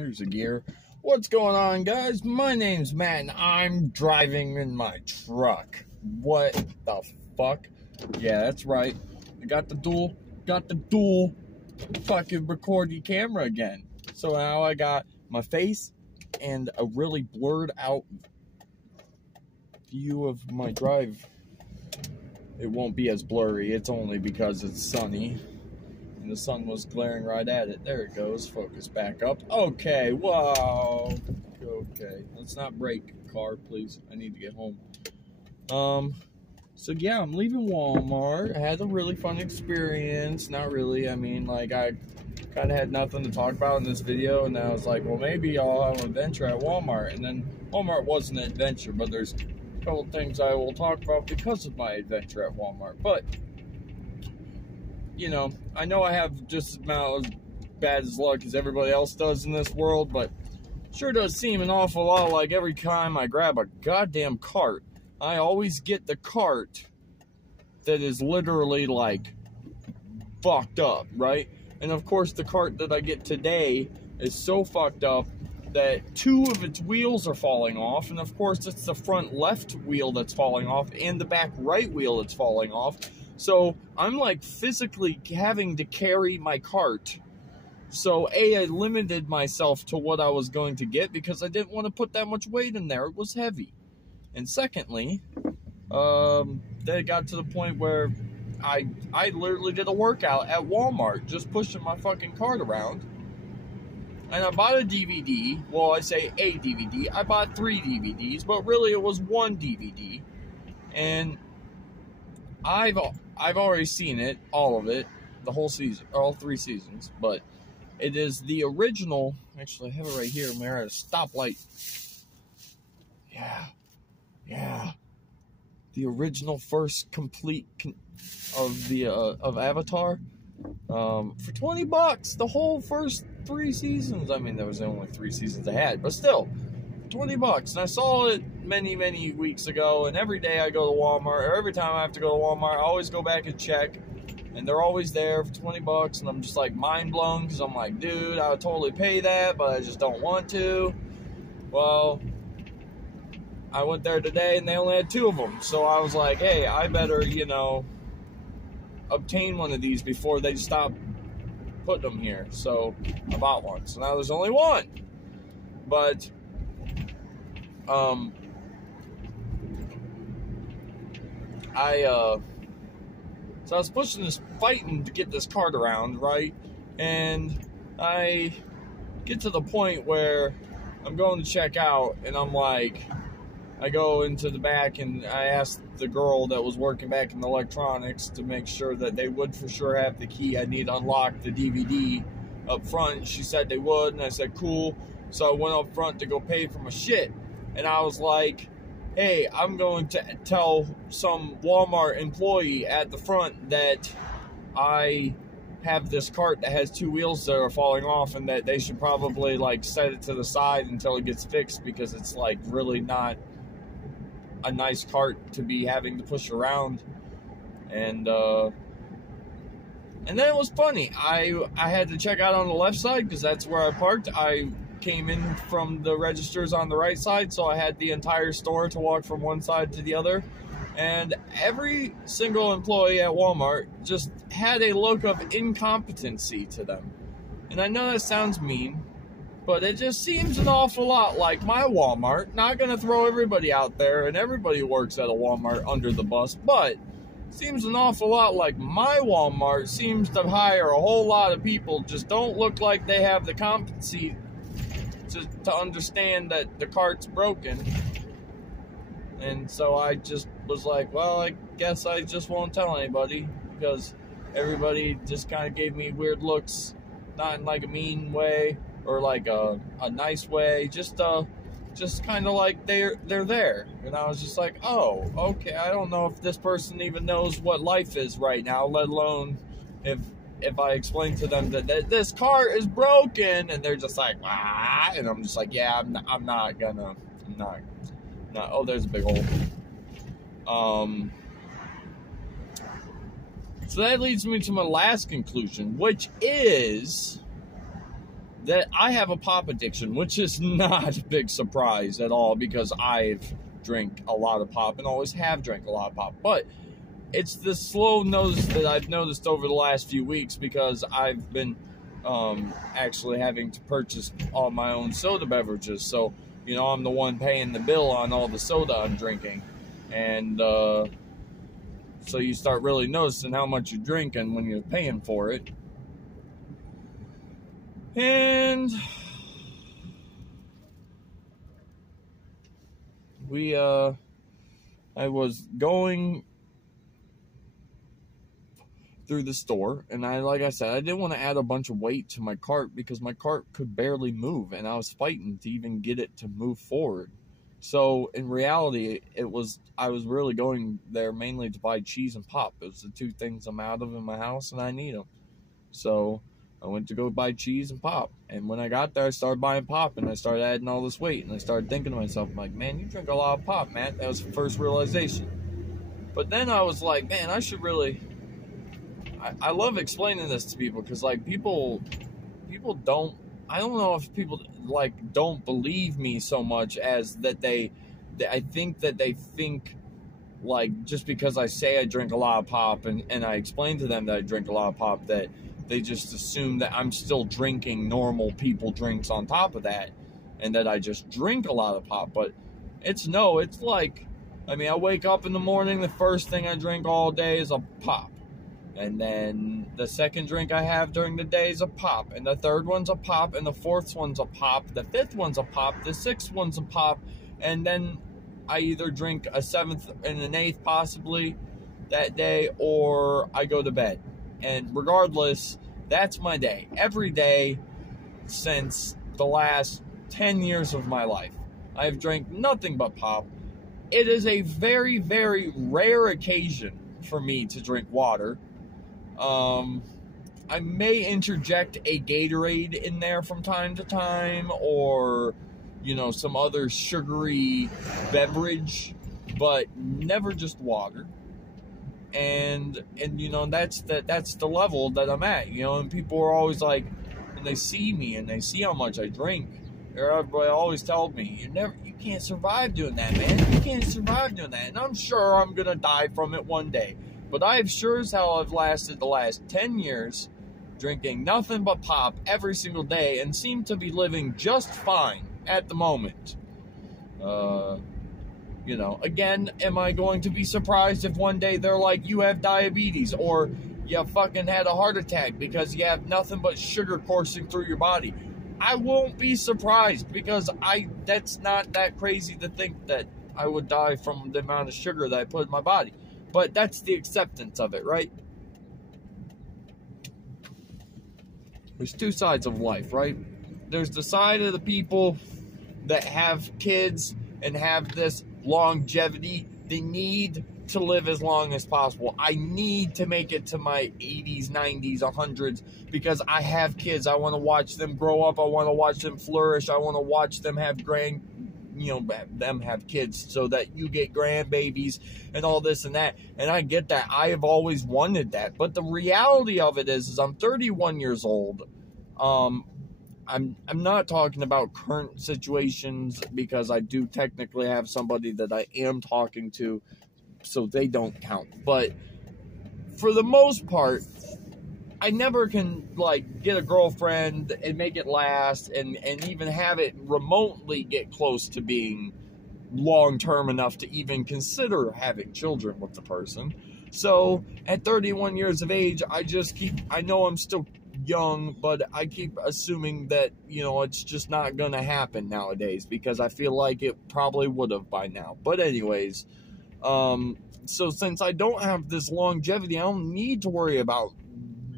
Here's a gear. What's going on, guys? My name's Matt, and I'm driving in my truck. What the fuck? Yeah, that's right. I got the dual fucking recording camera again. So now I got my face and a really blurred out view of my drive. It won't be as blurry. It's only because it's sunny. And the sun was glaring right at it. There it goes. Focus back up. Okay. Wow. Okay. Let's not break, car, please. I need to get home. So yeah, I'm leaving Walmart. I had a really fun experience. Not really. I mean, like, I kind of had nothing to talk about in this video, and then I was like, well, maybe I'll have an adventure at Walmart. And then Walmart wasn't an adventure, but there's a couple things I will talk about because of my adventure at Walmart. But you know, I know I have just as bad as luck as everybody else does in this world, but sure does seem an awful lot like every time I grab a goddamn cart, I always get the cart that is literally, like, fucked up, right? And of course, the cart that I get today is so fucked up that 2 of its wheels are falling off, and of course, it's the front left wheel that's falling off and the back right wheel that's falling off. So I'm like physically having to carry my cart. So I limited myself to what I was going to get because I didn't want to put that much weight in there. It was heavy. And secondly, then it got to the point where I literally did a workout at Walmart, just pushing my fucking cart around. And I bought a DVD. Well, I say a DVD. I bought 3 DVDs, but really it was 1 DVD. And I've already seen it, all of it, the whole season, all 3 seasons, but it is the original. Actually, I have it right here. We're at a stoplight. Yeah. The original first complete of Avatar, for $20. The whole first 3 seasons. I mean, there was only 3 seasons I had, but still. $20, and I saw it many weeks ago, and every day I go to Walmart, or every time I have to go to Walmart, I always go back and check, and they're always there for $20, and I'm just like mind blown, because I'm like, dude, I would totally pay that, but I just don't want to. Well, I went there today, and they only had 2 of them, so I was like, hey, I better, you know, obtain one of these before they stop putting them here. So I bought one, so now there's only 1, but so I was fighting to get this cart around, right? And I get to the point where I'm going to check out, and I'm like, I go into the back, and I asked the girl that was working back in the electronics to make sure that they would for sure have the key I need to unlock the DVD up front. She said they would, and I said, cool. So I went up front to go pay for my shit. And I was like, hey, I'm going to tell some Walmart employee at the front that I have this cart that has 2 wheels that are falling off, and that they should probably, like, set it to the side until it gets fixed, because it's, like, really not a nice cart to be having to push around. And then it was funny. I had to check out on the left side because that's where I parked. I came in from the registers on the right side, so I had the entire store to walk from one side to the other, and every single employee at Walmart just had a look of incompetency to them. And I know that sounds mean, but it just seems an awful lot like my Walmart. Not gonna throw everybody out there, and everybody who works at a Walmart under the bus, but seems an awful lot like my Walmart seems to hire a whole lot of people just don't look like they have the competency to understand that the cart's broken. And so I just was like, well, I guess I just won't tell anybody, because everybody just kind of gave me weird looks, not in like a mean way or like a nice way, just kind of like they're there. And I was just like, oh, okay, I don't know if this person even knows what life is right now, let alone if I explain to them that this cart is broken, and they're just like, ah, and I'm just like, yeah, I'm not. Oh, there's a big hole. So that leads me to my last conclusion, which is that I have a pop addiction, which is not a big surprise at all because I've drank a lot of pop and always have drank a lot of pop. But it's the slow notice that I've noticed over the last few weeks because I've been actually having to purchase all my own soda beverages. So, I'm the one paying the bill on all the soda I'm drinking. And so you start really noticing how much you're drinking when you're paying for it. And I was going through the store, and like I said, I didn't want to add a bunch of weight to my cart because my cart could barely move, and I was fighting to even get it to move forward. So in reality, I was really going there mainly to buy cheese and pop. It was the two things I'm out of in my house, and I need them. So I went to go buy cheese and pop, and when I got there, I started buying pop, and I started adding all this weight, and I started thinking to myself, I'm like, man, you drink a lot of pop, Matt. That was the first realization. But then I was like, man, I should really... I love explaining this to people because, like, people don't... I don't know if people, like, don't believe me so much as that I think that they think, like, just because I say I drink a lot of pop and I explain to them that I drink a lot of pop, that they just assume that I'm still drinking normal people drinks on top of that and that I just drink a lot of pop. But it's like, I mean, I wake up in the morning, the first thing I drink all day is a pop. And then the second drink I have during the day is a pop. And the third one's a pop. And the fourth one's a pop. The fifth one's a pop. The sixth one's a pop. And then I either drink a seventh and an eighth possibly that day, or I go to bed. And regardless, that's my day. Every day since the last 10 years of my life, I've drank nothing but pop. It is a very, very rare occasion for me to drink water. I may interject a Gatorade in there from time to time, or, some other sugary beverage, but never just water. And that's the level that I'm at, and people are always like, when they see me and they see how much I drink, everybody always tells me, you can't survive doing that, man. You can't survive doing that. And I'm sure I'm going to die from it one day. But I've sure as hell have lasted the last 10 years drinking nothing but pop every single day and seem to be living just fine at the moment. Again, am I going to be surprised if one day they're like, you have diabetes, or you fucking had a heart attack because you have nothing but sugar coursing through your body? I won't be surprised because that's not that crazy to think that I would die from the amount of sugar that I put in my body. But that's the acceptance of it, right? There's two sides of life, right? There's the side of the people that have kids and have this longevity. They need to live as long as possible. I need to make it to my 80s, 90s, 100s because I have kids. I want to watch them grow up. I want to watch them flourish. I want to watch them have them have kids so that you get grandbabies and all this and that. And I get that. I have always wanted that. But the reality of it is I'm 31 years old. I'm not talking about current situations because I do technically have somebody that I am talking to, so they don't count. But for the most part, I never can, get a girlfriend and make it last and even have it remotely get close to being long-term enough to even consider having children with the person. So, at 31 years of age, I know I'm still young, but I keep assuming that, it's just not going to happen nowadays because I feel like it probably would have by now. But anyways, so since I don't have this longevity, I don't need to worry about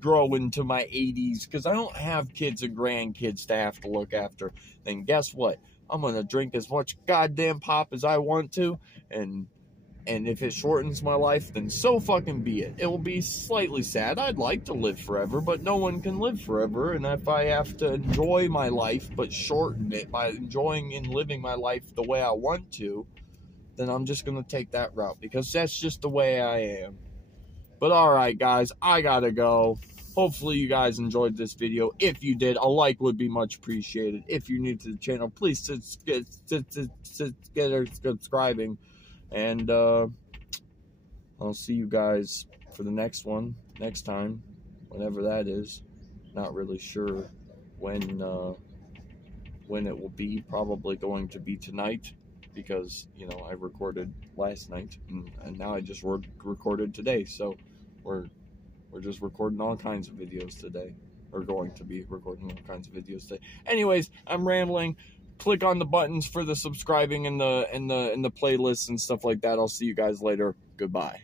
grow into my 80s because I don't have kids and grandkids to have to look after. Then guess what? I'm gonna drink as much goddamn pop as I want to, and if it shortens my life, then so fucking be it. It will be slightly sad. I'd like to live forever, but no one can live forever, and if I have to enjoy my life but shorten it by enjoying and living my life the way I want to, then I'm just gonna take that route because that's just the way I am. But alright guys, I gotta go. hopefully you guys enjoyed this video. If you did, a like would be much appreciated. If you're new to the channel, please consider subscribing. And I'll see you guys for the next one, next time, whenever that is. Not really sure when it will be. Probably going to be tonight, because, you know, I recorded last night, and now I just recorded today. So we're just recording all kinds of videos today, or going to be recording all kinds of videos today. Anyways, I'm rambling. Click on the buttons for the subscribing and the playlists and stuff like that. I'll see you guys later. Goodbye.